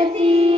Betty.